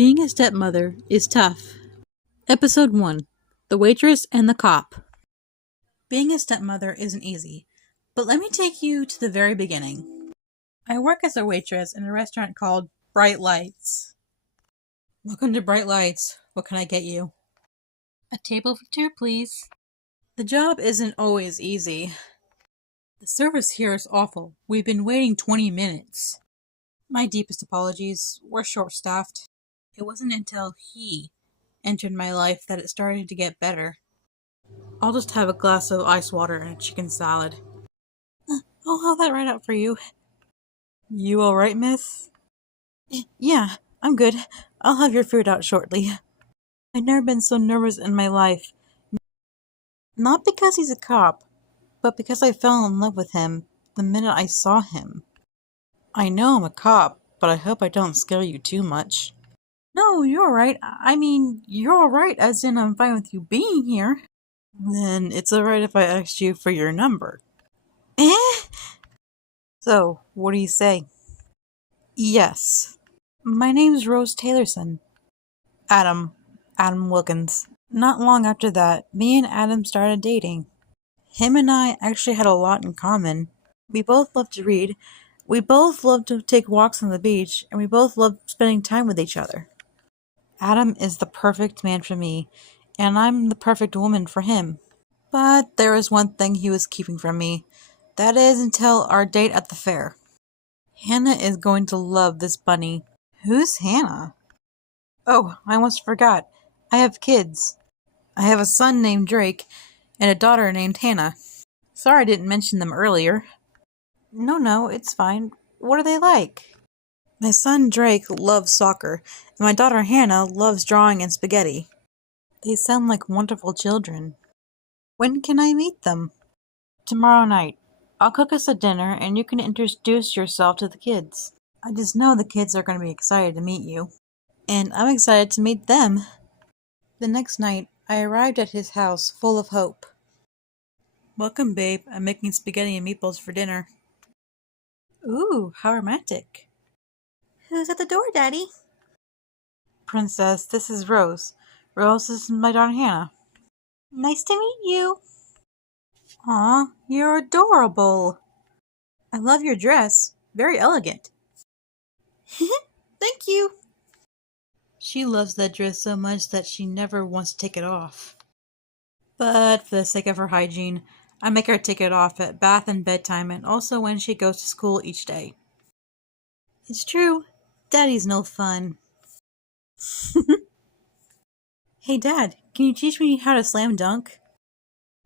Being a stepmother is tough. Episode 1: The Waitress and the Cop. Being a stepmother isn't easy, but let me take you to the very beginning. I work as a waitress in a restaurant called Bright Lights. Welcome to Bright Lights. What can I get you? A table for two, please. The job isn't always easy. The service here is awful. We've been waiting 20 minutes. My deepest apologies. We're short-staffed. It wasn't until he entered my life that it started to get better. I'll just have a glass of ice water and a chicken salad. I'll have that right out for you. You alright, miss? Yeah, I'm good. I'll have your food out shortly. I've never been so nervous in my life. Not because he's a cop, but because I fell in love with him the minute I saw him. I know I'm a cop, but I hope I don't scare you too much. No, you're alright. I mean, you're alright, as in I'm fine with you being here. Then it's alright if I asked you for your number. So, what do you say? Yes. My name's Rose Taylorson. Adam Wilkins. Not long after that, me and Adam started dating. Him and I actually had a lot in common. We both loved to read, we both loved to take walks on the beach, and we both loved spending time with each other. Adam is the perfect man for me, and I'm the perfect woman for him. But there is one thing he was keeping from me. That is until our date at the fair. Hannah is going to love this bunny. Who's Hannah? Oh, I almost forgot. I have kids. I have a son named Drake and a daughter named Hannah. Sorry I didn't mention them earlier. No, it's fine. What are they like? My son Drake loves soccer, and my daughter Hannah loves drawing and spaghetti. They sound like wonderful children. When can I meet them? Tomorrow night. I'll cook us a dinner, and you can introduce yourself to the kids. I just know the kids are going to be excited to meet you. And I'm excited to meet them. The next night, I arrived at his house full of hope. Welcome, babe. I'm making spaghetti and meatballs for dinner. Ooh, how romantic. Who's at the door, Daddy? Princess, this is Rose. Rose, this is my daughter Hannah. Nice to meet you. Aw, you're adorable. I love your dress. Very elegant. Thank you. She loves that dress so much that she never wants to take it off. But for the sake of her hygiene, I make her take it off at bath and bedtime and also when she goes to school each day. It's true. Daddy's no fun. Hey Dad, can you teach me how to slam dunk?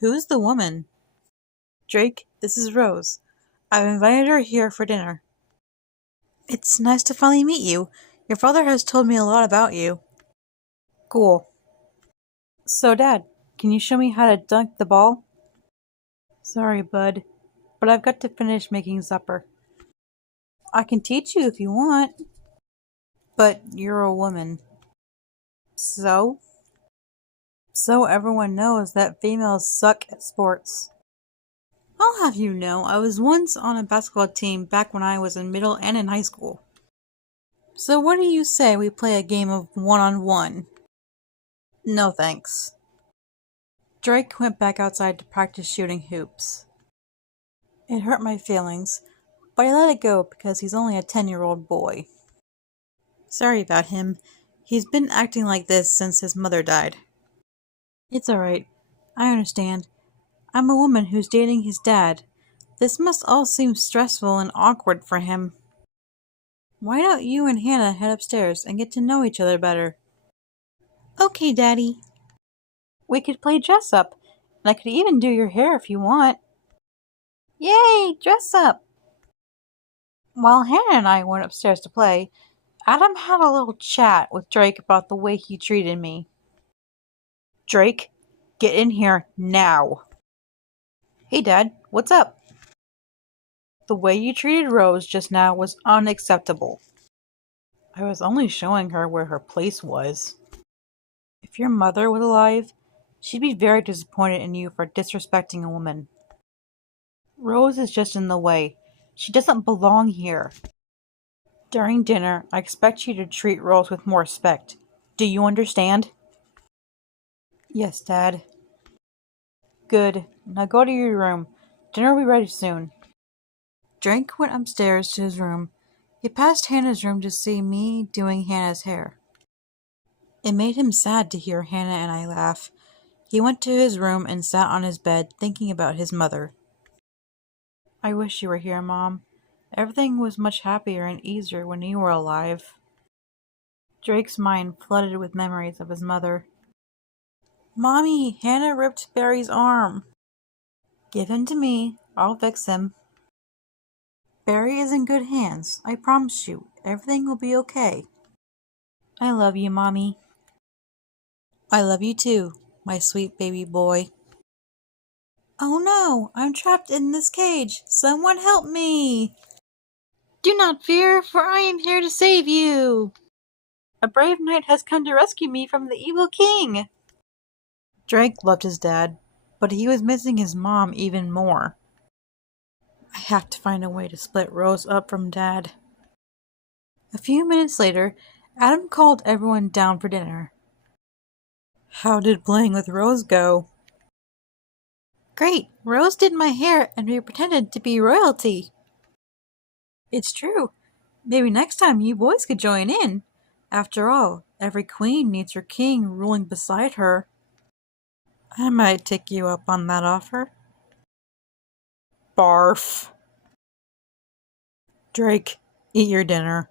Who's the woman? Drake, this is Rose. I've invited her here for dinner. It's nice to finally meet you. Your father has told me a lot about you. Cool. So Dad, can you show me how to dunk the ball? Sorry, bud, but I've got to finish making supper. I can teach you if you want. But you're a woman. So? So everyone knows that females suck at sports. I'll have you know, I was once on a basketball team back when I was in middle and in high school. So what do you say we play a game of one-on-one? No thanks. Drake went back outside to practice shooting hoops. It hurt my feelings, but I let it go because he's only a 10-year-old boy. Sorry about him. He's been acting like this since his mother died. It's alright. I understand. I'm a woman who's dating his dad. This must all seem stressful and awkward for him. Why don't you and Hannah head upstairs and get to know each other better? Okay, Daddy. We could play dress up, and I could even do your hair if you want. Yay, dress up! While Hannah and I went upstairs to play, Adam had a little chat with Drake about the way he treated me. Drake, get in here now. Hey Dad, what's up? The way you treated Rose just now was unacceptable. I was only showing her where her place was. If your mother was alive, she'd be very disappointed in you for disrespecting a woman. Rose is just in the way. She doesn't belong here. During dinner, I expect you to treat Rose with more respect. Do you understand? Yes, Dad. Good. Now go to your room. Dinner will be ready soon. Drake went upstairs to his room. He passed Hannah's room to see me doing Hannah's hair. It made him sad to hear Hannah and I laugh. He went to his room and sat on his bed thinking about his mother. I wish you were here, Mom. Everything was much happier and easier when you were alive. Drake's mind flooded with memories of his mother. Mommy, Hannah ripped Barry's arm. Give him to me. I'll fix him. Barry is in good hands. I promise you. Everything will be okay. I love you, Mommy. I love you too, my sweet baby boy. Oh no, I'm trapped in this cage. Someone help me. Do not fear, for I am here to save you. A brave knight has come to rescue me from the evil king. Drake loved his dad, but he was missing his mom even more. I have to find a way to split Rose up from Dad. A few minutes later, Adam called everyone down for dinner. How did playing with Rose go? Great! Rose did my hair and we pretended to be royalty. It's true. Maybe next time you boys could join in. After all, every queen needs her king ruling beside her. I might take you up on that offer. Barf. Drake, eat your dinner.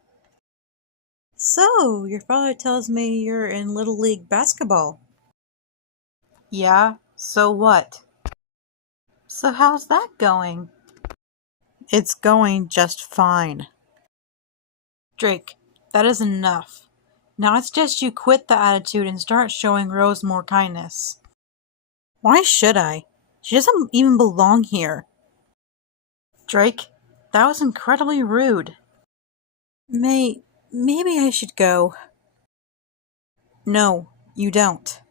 So, your father tells me you're in Little League basketball. Yeah, so what? So how's that going? It's going just fine. Drake, that is enough. Now it's just you quit the attitude and start showing Rose more kindness. Why should I? She doesn't even belong here. Drake, that was incredibly rude. Maybe I should go. No, you don't.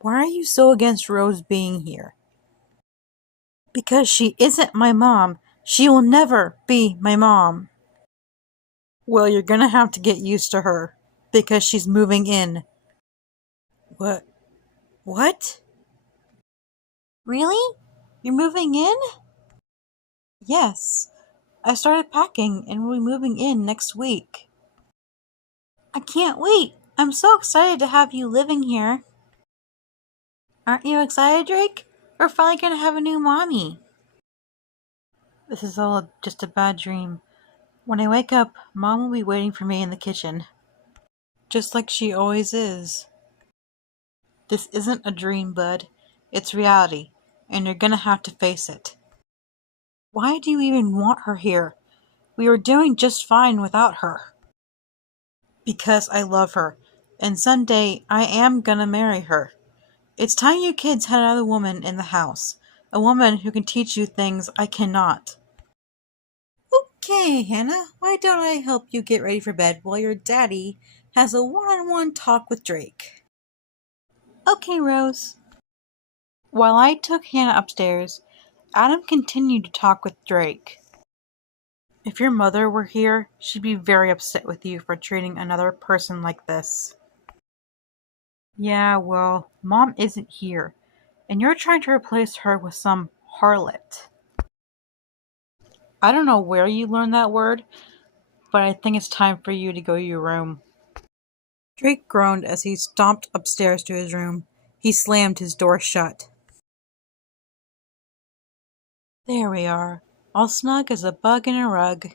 Why are you so against Rose being here? Because she isn't my mom. She will never be my mom. Well, you're gonna have to get used to her, because she's moving in. What? What? Really? You're moving in? Yes. I started packing and we'll be moving in next week. I can't wait. I'm so excited to have you living here. Aren't you excited, Drake? We're finally gonna have a new mommy. This is all just a bad dream. When I wake up, Mom will be waiting for me in the kitchen. Just like she always is. This isn't a dream, bud. It's reality, and you're gonna have to face it. Why do you even want her here? We were doing just fine without her. Because I love her, and someday I am gonna marry her. It's time you kids had another woman in the house. A woman who can teach you things I cannot. Okay, Hannah, why don't I help you get ready for bed while your daddy has a one-on-one talk with Drake? Okay, Rose. While I took Hannah upstairs, Adam continued to talk with Drake. If your mother were here, she'd be very upset with you for treating another person like this. Yeah, well, Mom isn't here, and you're trying to replace her with some harlot. I don't know where you learned that word, but I think it's time for you to go to your room. Drake groaned as he stomped upstairs to his room. He slammed his door shut. There we are, all snug as a bug in a rug. I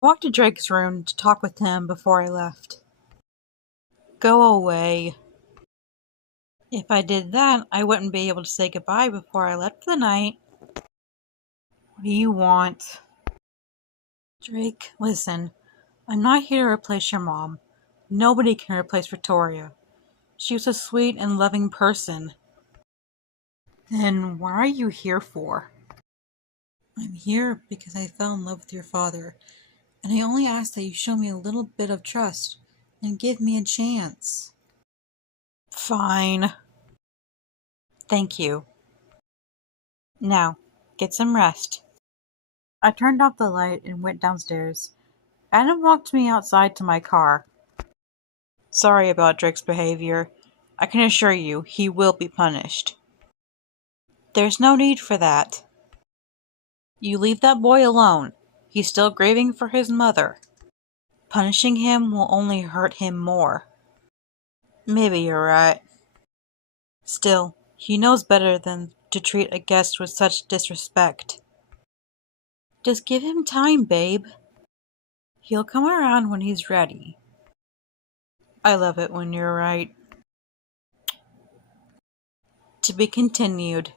walked to Drake's room to talk with him before I left. Go away. If I did that, I wouldn't be able to say goodbye before I left for the night. What do you want? Drake, listen. I'm not here to replace your mom. Nobody can replace Victoria. She was a sweet and loving person. Then why are you here for? I'm here because I fell in love with your father, and I only ask that you show me a little bit of trust and give me a chance. Fine. Thank you. Now, get some rest. I turned off the light and went downstairs. Adam walked me outside to my car. Sorry about Drake's behavior. I can assure you, he will be punished. There's no need for that. You leave that boy alone. He's still grieving for his mother. Punishing him will only hurt him more. Maybe you're right. Still, he knows better than to treat a guest with such disrespect. Just give him time, babe. He'll come around when he's ready. I love it when you're right. To be continued.